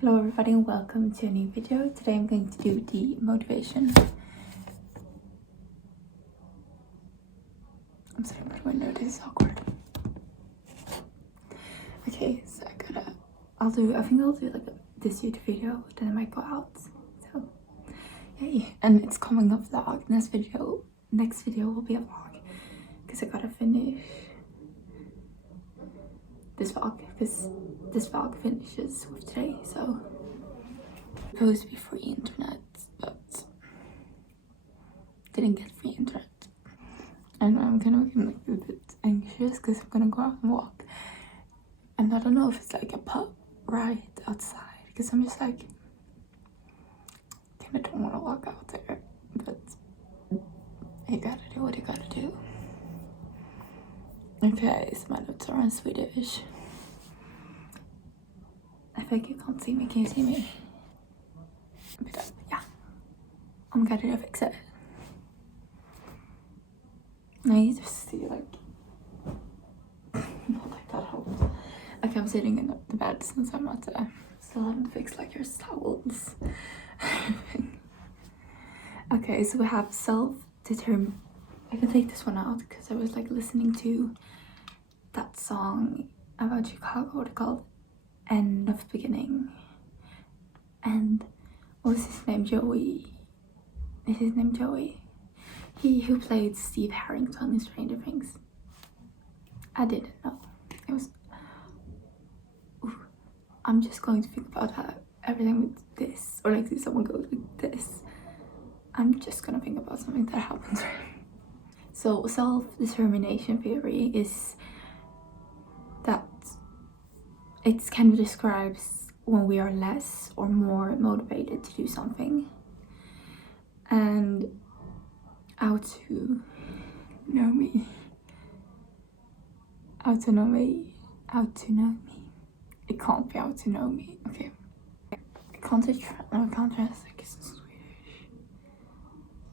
Hello everybody and welcome to a new video. Today I'm going to do the motivation. I'm sitting by the window, this is awkward. Okay, so I think I'll do like this YouTube video, then I might go out. So yay, and it's coming a vlog. Next video will be a vlog because I gotta finish this vlog because this vlog finishes with today, so it's supposed to be free internet, but didn't get free internet. And I'm kind of like a bit anxious because I'm gonna go out and walk, and I don't know if it's like a pub right outside because I'm just like kind of don't want to walk out there, but you gotta do what you gotta do. Okay, so my notes are in Swedish. I think you can't see me. Can you see me? But yeah, I'm gonna fix it. I need to see like not like that helps. Okay, I'm sitting in the bed since I'm not still haven't fixed like your towels. Okay, so we have self-determined. I can take this one out because I was like listening to that song about Chicago, what it called, End of Beginning. And what was his name? Joey. Is his name Joey? He who played Steve Harrington in Stranger Things. I didn't know. It was. Ooh, I'm just going to think about how everything with this, or like if someone goes with this. I'm just gonna think about something that happens. So self-determination theory is that it kind of describes when we are less or more motivated to do something. And autonomy. It can't be autonomy. Okay. I can't translate this in Swedish.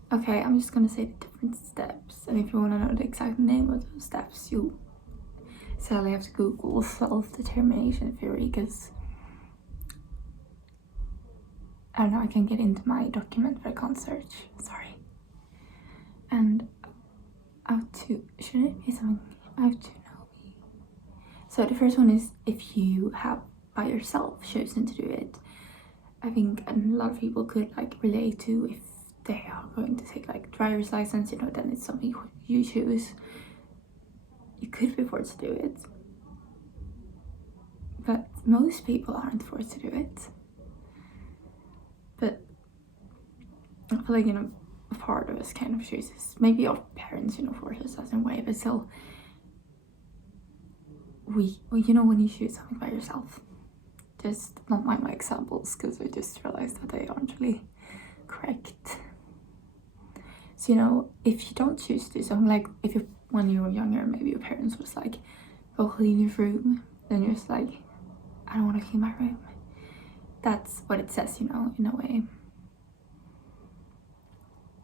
Okay, I'm just gonna say the different steps, and if you want to know the exact name of those steps, you sadly have to Google self-determination theory, because I don't know, I can get into my document but I can't search. Sorry. And should it be something? Autonomy. So the first one is if you have by yourself chosen to do it. I think a lot of people could like relate to if they are going to take like driver's license, you know, then it's something you choose. You could be forced to do it, but most people aren't forced to do it. But I feel like, you know, a part of us kind of chooses. Maybe our parents, you know, force us in a way, but still, you know, when you choose something by yourself, just not mind my examples because I just realized that they aren't really correct. So, you know, if you don't choose to do something, like when you were younger, maybe your parents was like, go clean your room, then you're just like, I don't want to clean my room. That's what it says, you know, in a way.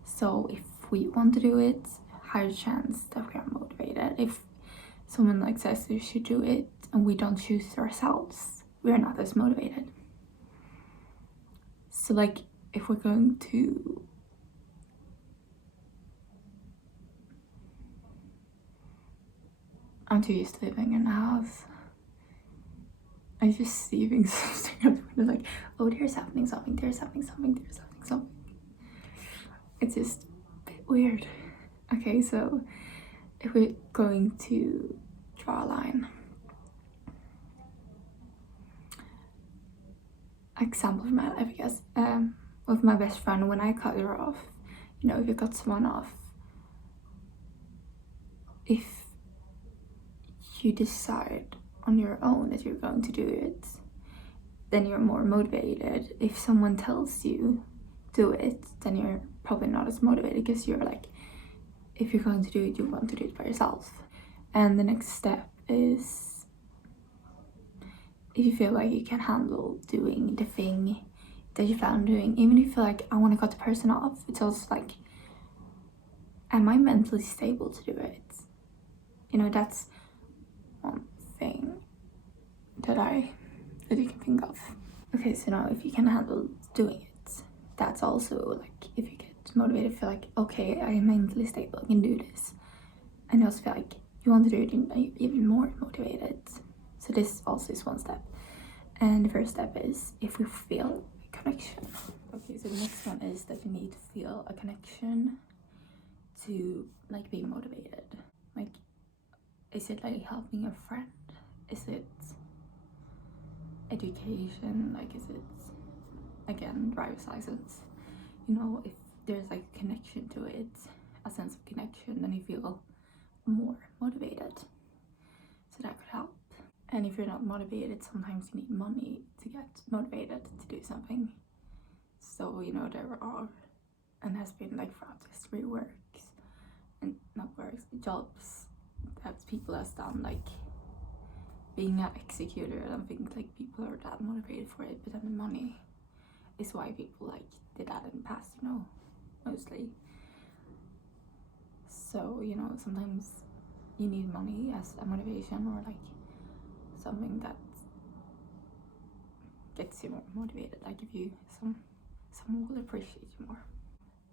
So if we want to do it, higher chance that we are motivated. If someone like says we should do it and we don't choose it ourselves, we are not as motivated. So like if we're going to I'm too used to living in a house. I just see things like, oh, there's happening something. It's just a bit weird. Okay, so if we're going to draw a line, example from my life, I guess, with my best friend, when I cut her off, you know, if you cut someone off, if you decide on your own that you're going to do it, then you're more motivated. If someone tells you do it, then you're probably not as motivated because you're like, if you're going to do it, you want to do it by yourself. And the next step is if you feel like you can handle doing the thing that you plan on doing, even if you feel like I want to cut the person off, it's also like, am I mentally stable to do it? You know, that's one thing that you can think of. Okay, so now if you can handle doing it, that's also like if you get motivated, feel like, okay, I am mentally stable, I can do this. And you also feel like you want to do it, you're even more motivated. So this also is one step. And the first step is if we feel a connection. Okay, so the next one is that you need to feel a connection to like being motivated. Like, is it like helping a friend? Is it education? Like, is it again driver's license? You know, if there's like a connection to it, a sense of connection, then you feel more motivated. So that could help. And if you're not motivated, sometimes you need money to get motivated to do something. So, you know, there are and has been like throughout history works and not works, jobs that people has done, like being an executor. I don't think like people are that motivated for it, but then the money is why people like did that in the past, you know, mostly. So, you know, sometimes you need money as a motivation or like something that gets you more motivated, like if you someone will appreciate you more.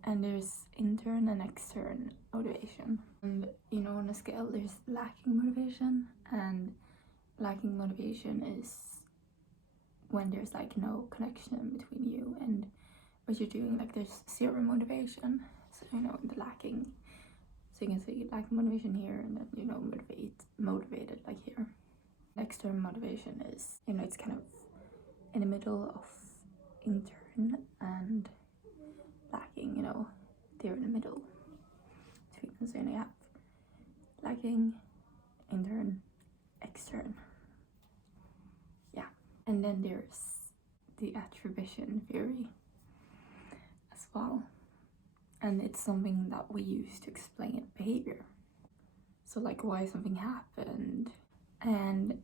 And there's intern and extern motivation, and you know, on a scale there's lacking motivation, and lacking motivation is when there's like no connection between you and what you're doing, like there's zero motivation. So, you know, the lacking, so you can see lacking motivation here, and then, you know, motivated like here. External motivation is, you know, it's kind of in the middle of intern and lacking, you know, they're in the middle between. So you have lacking, intern, extern. Yeah. And then there's the attribution theory as well. And it's something that we use to explain behavior. So like why something happened. And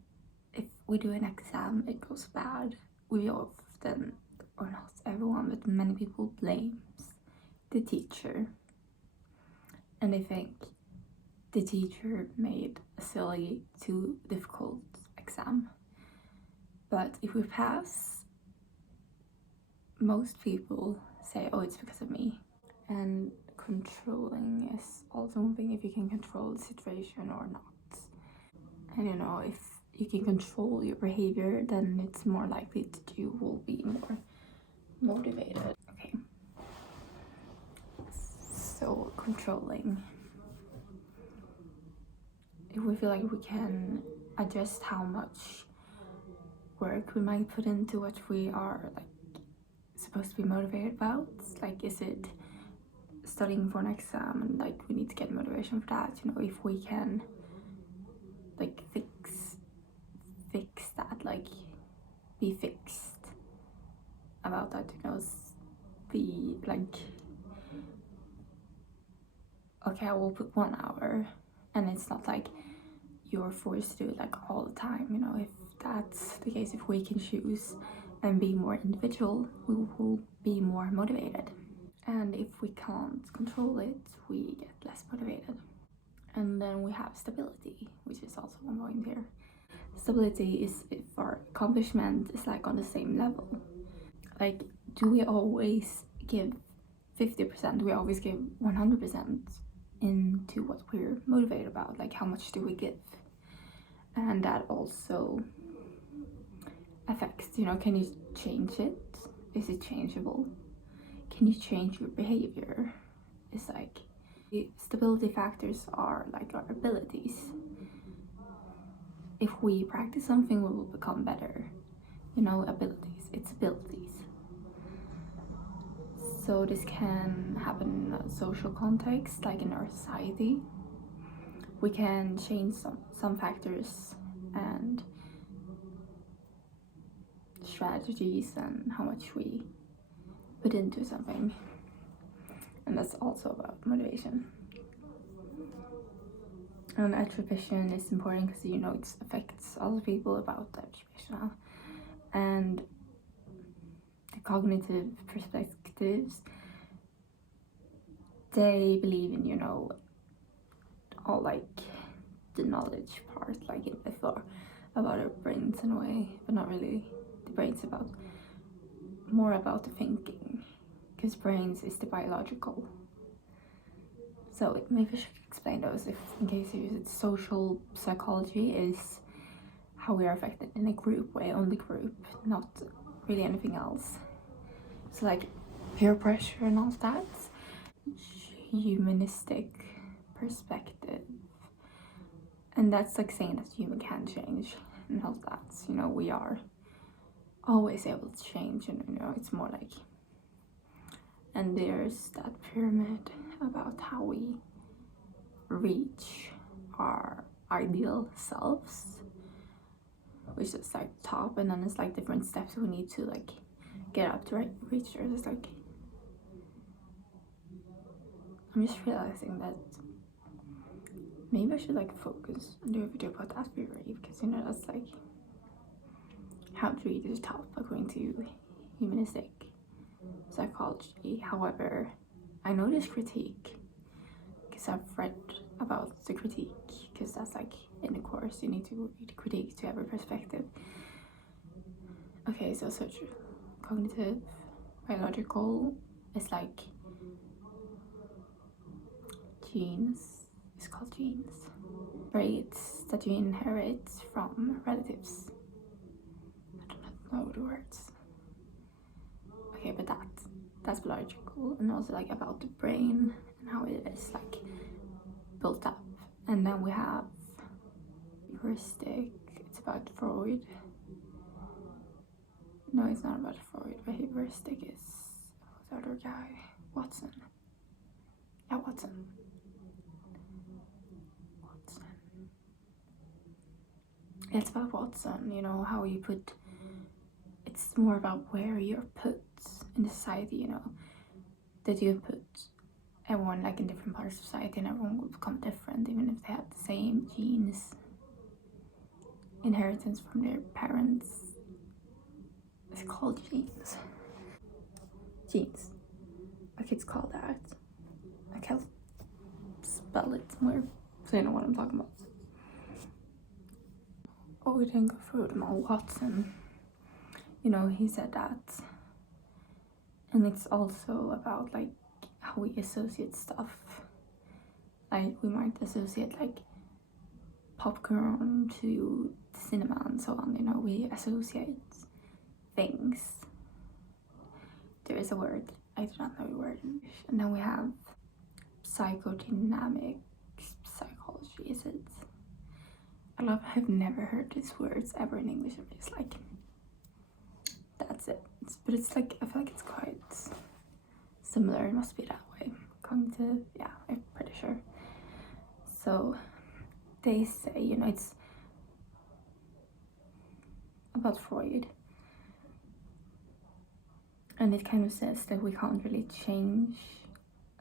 if we do an exam, it goes bad, we often, or not everyone, but many people blames the teacher. And they think the teacher made a silly, too difficult exam. But if we pass, most people say, oh, it's because of me. And controlling is also one thing, if you can control the situation or not. And you know, if you can control your behavior, then it's more likely that you will be more motivated. Okay. So controlling. If we feel like we can adjust how much work we might put into what we are like supposed to be motivated about, like is it studying for an exam and like we need to get motivation for that, you know, if we can like fix that, like be fixed about that, you know, be like, okay, I will put 1 hour, and it's not like you're forced to do it like all the time, you know. If that's the case, if we can choose and be more individual, we will be more motivated. And if we can't control it, we get less motivated. And then we have stability, which is also one point here. Stability is if our accomplishment is like on the same level. Like, do we always give 50%? Do we always give 100% into what we're motivated about? Like, how much do we give? And that also affects, you know, can you change it? Is it changeable? Can you change your behavior? It's like the stability factors are like our abilities. If we practice something, we will become better. You know, abilities, it's abilities. So this can happen in a social context, like in our society. We can change some factors and strategies and how much we put into something. And that's also about motivation. And attribution is important because, you know, it affects other people about the attribution. And the cognitive perspectives, they believe in, you know, all like the knowledge part, like about our brains in a way, but not really the brains, about more about the thinking, because brains is the biological. So maybe I should explain those if in case you use it. Social psychology is how we are affected in a group way, only group, not really anything else. So like peer pressure and all that. Humanistic perspective, and that's like saying that human can change and all that. You know, we are always able to change, and you know, it's more like. And there's that pyramid about how we reach our ideal selves, which is like top, and then it's like different steps we need to like get up to reach there. It's like I'm just realizing that maybe I should like focus and do a video about that theory, because you know that's like how to reach the top according to humanistic psychology. However, I know this critique because I've read about the critique, because that's like in the course you need to read critique to have a perspective. Okay, so cognitive biological is like genes. It's called genes. Traits that you inherit from relatives. I do not know the words. Okay, but that's biological, and also like about the brain and how it is like built up. And then we have heuristic. It's about Freud. No, it's not about Freud, but heuristic is the other guy, Watson. Yeah, Watson. It's about Watson, you know, how you put. It's more about where you're put in society, you know, that you put everyone like in different parts of society, and everyone will become different even if they have the same genes, inheritance from their parents. It's called genes. Okay, it's called that. I can't spell it somewhere, so you know what I'm talking about. Oh, we didn't go through them all. Watson, you know, he said that, and it's also about like how we associate stuff. Like we might associate like popcorn to cinema and so on. You know, we associate things. There is a word, I do not know the word in English. And then we have psychodynamic psychology. Is it? I've never heard these words ever in English. It's like that's it. But it's like I feel like it's quite similar. It must be that way. Cognitive, yeah, I'm pretty sure. So they say, you know, it's about Freud, and it kind of says that we can't really change,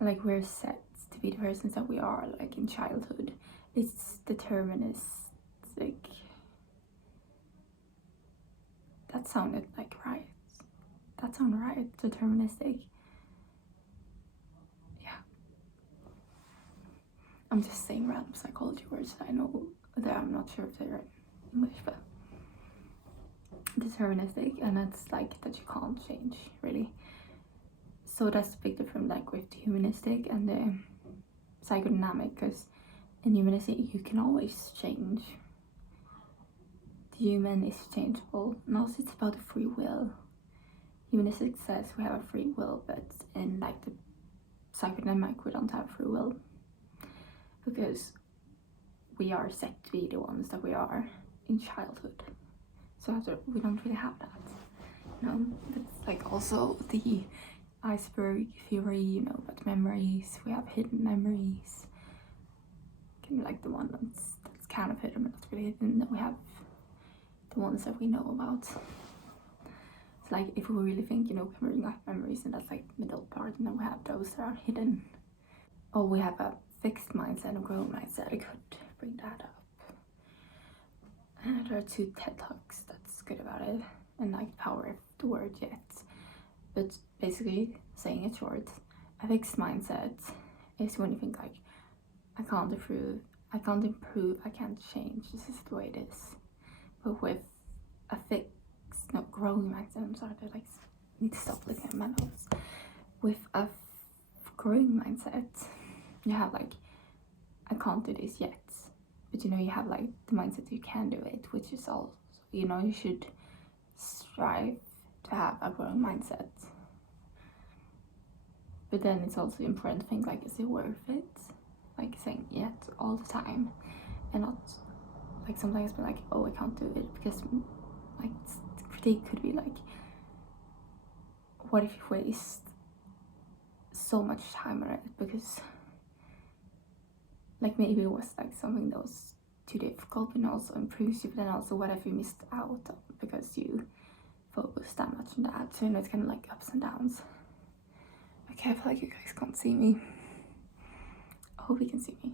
like we're set to be the persons that we are like in childhood. It's deterministic. That sounded like right. That sounded right. Deterministic. Yeah. I'm just saying random psychology words that I know that I'm not sure if they're in English, but deterministic, and it's like that you can't change really. So that's the big difference, like with the humanistic and the psychodynamic, because in humanistic you can always change. The human is changeable, and also it's about the free will. Humanistic says we have a free will, but in like the psychodynamic we don't have free will, because we are set to be the ones that we are in childhood. So after, we don't really have that. You know, that's like also the iceberg theory, you know, about memories. We have hidden memories. Kind of like the one that's kind of hidden, but not really hidden. Then we have the ones that we know about. So like if we really think, you know, we bring up memories, and that's like the middle part, and then we have those that are hidden. Or we have a fixed mindset and a growth mindset. I could bring that up. And there are 2 TED Talks that's good about it, and like power of the word yet. But basically, saying it short, a fixed mindset is when you think like, I can't improve, I can't change, this is the way it is. But with a fixed, no, growing mindset, I'm sorry, they're like need to stop looking at my notes. With a growing mindset, you have like, I can't do this yet, but you know, you have like the mindset you can do it, which is also, you know, you should strive to have a growing mindset. But then it's also important to think like, is it worth it? Like saying yes all the time, and not like sometimes be like, oh, I can't do it, because like the critique could be like, what if you waste so much time on it because like maybe it was like something that was too difficult and also improves you, but then also what if you missed out on because you focused that much on that. So you know, it's kind of like ups and downs. Okay, I feel like you guys can't see me. I hope you can see me.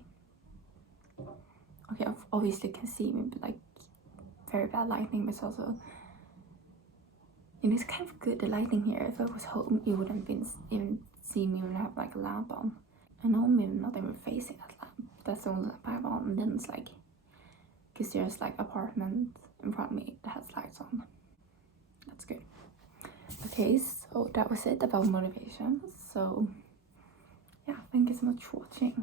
Okay, obviously you can see me, but like very bad lighting, but it's also, you know, it's kind of good, the lighting here. If I was home, you wouldn't even see me when I have like a lamp on. And I'm even not even facing that lamp. That's the only lamp I have on, and then it's like, because there's like apartment in front of me that has lights on. That's good. Okay, so that was it about motivation. So yeah, thank you so much for watching.